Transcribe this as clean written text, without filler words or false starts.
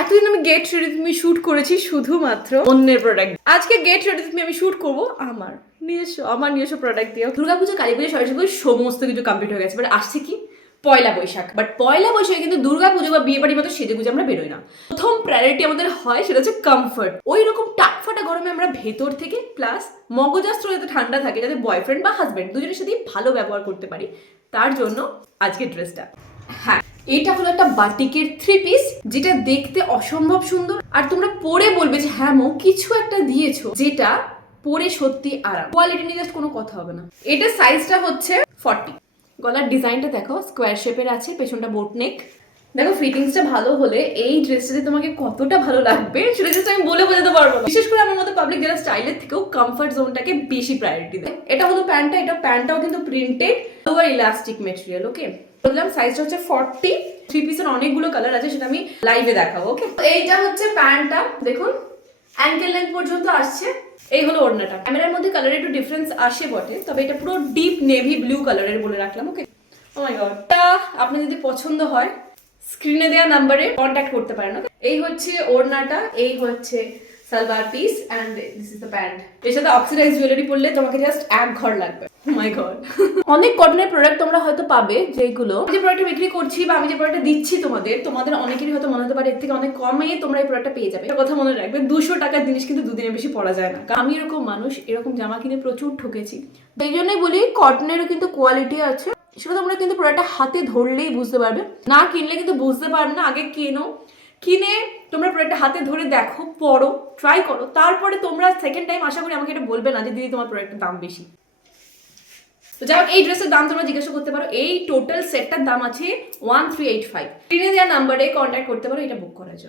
এতদিন আমি get ready with me shoot করেছি শুধুমাত্র অন্যের প্রোডাক্ট। আজকে গেট রেডি উইথ মি আমি শুট করবো আমার নিজস্ব প্রোডাক্ট দিয়ে। দুর্গাপুজো, কালী পুজো, সরস্বতী পুজো সমস্ত কিছু কমপ্লিট হয়ে গেছে। বাট আসছে কি পয়লা বৈশাখ। বাট পয়লা বৈশাখে কিন্তু দুর্গাপুজো বা বিয়ে বাড়ির মতো সেজে গুজে আমরা বেরোই না। প্রথম প্রায়োরিটি আমাদের হয় সেটা হচ্ছে কমফর্ট। ওই রকম টাকফাটা গরমে আমরা ভেতর থেকে প্লাস মগজাস্ত্র যাতে ঠান্ডা থাকে, যাতে বয়ফ্রেন্ড বা হাজব্যান্ড দুজনের সাথেই ভালো ব্যবহার করতে পারি, তার জন্য আজকে ড্রেসটা। হ্যাঁ, এটা হলো একটা বাটিকের 3 পিস, যেটা দেখতে অসম্ভব সুন্দর। আর তোমরা পরে বলবে যে হ্যাঁ মো কিছু একটা দিয়েছো, যেটা পরে সত্যি আরাম। কোয়ালিটি নিয়ে জাস্ট কোনো কথা হবে না। এটা সাইজটা হচ্ছে 40। গলার ডিজাইনটা দেখো স্কোয়ার শেপের আছে, পেছনটা বোট নেক। দেখো ফিটিংসটা ভালো হলে এই ড্রেসটাতে তোমাকে কতটা ভালো লাগবে সেটা জাস্ট আমি বলে বোঝাতে পারবো না। বিশেষ করে আমার মতো পাবলিক যারা স্টাইলের থেকেও কমফর্ট জোনটাকে বেশি প্রায়োরিটি দেয়। এটা হলো প্যান্টটা, এটা প্যান্টটাও কিন্তু প্রিন্টেড ওভার ইলাস্টিক মেটেরিয়াল। ওকে, বললাম সাইজটা হচ্ছে 40। 3 পিসের অনেকগুলো কালার আছে, সেটা আমি লাইভে দেখাবো। ওকে, এইটা হচ্ছে প্যান্টটা, দেখুন অ্যাঙ্কেল লেন্থ পর্যন্ত আসছে। এই হলো ওড়নাটা। ক্যামেরার মধ্যে কালারে একটু ডিফারেন্স আসে বটে, তবে এটা পুরো ডিপ নেভি ব্লু কালারের বলে রাখলাম। ওকে, ও মাই গড, এটা আপনার যদি পছন্দ হয় স্ক্রিনে দেওয়া নাম্বারে কন্ট্যাক্ট করতে পারেন। এই হচ্ছে ওড়নাটা, এই হচ্ছে salwar piece and this is the pant. এর সাথে অক্সিডাইজ জুয়েলারি পরলে তোমাকে জাস্ট এক ঘর লাগবে। মাই গড, অনেক কটনের প্রোডাক্ট তোমরা হয়তো পাবে, যেগুলো যে প্রোডাক্ট বিক্রি করছি বা আমি যে প্রোডাক্ট দিচ্ছি তোমাদের অনেকেরই হয়তো মনে হতে পারে এর থেকে অনেক কমে তোমরা এই প্রোডাক্টটা পেয়ে যাবে। একটা কথা মনে রাখবে, 200 টাকার জিনিস কিন্তু দুদিনের বেশি পরা যায় না। আমি এরকম মানুষ, এরকম জামা কিনে প্রচুর ঠকেছি। এই জন্যই বলি কটনেরও কিন্তু কোয়ালিটি আছে, সেটা তোমরা কিন্তু প্রোডাক্টটা হাতে ধরলেই বুঝতে পারবে। না কিনলে কিন্তু বুঝতে পারবে না। আগে কিনে তোমরা প্রোডাক্টটা হাতে ধরে দেখো, পড়ো, ট্রাই করো, তারপরে তোমরা সেকেন্ড টাইম আশা করি আমাকে এটা বলবে না যে দিদি তোমার প্রোডাক্টের দাম বেশি। তো যাই হোক, এই ড্রেসের দাম তোমরা জিজ্ঞাসা করতে পারো। এই টোটাল সেটটার দাম আছে 1385। স্ক্রিনে দেওয়া নাম্বারে কন্ট্যাক্ট করতে পারো এটা বুক করার জন্য।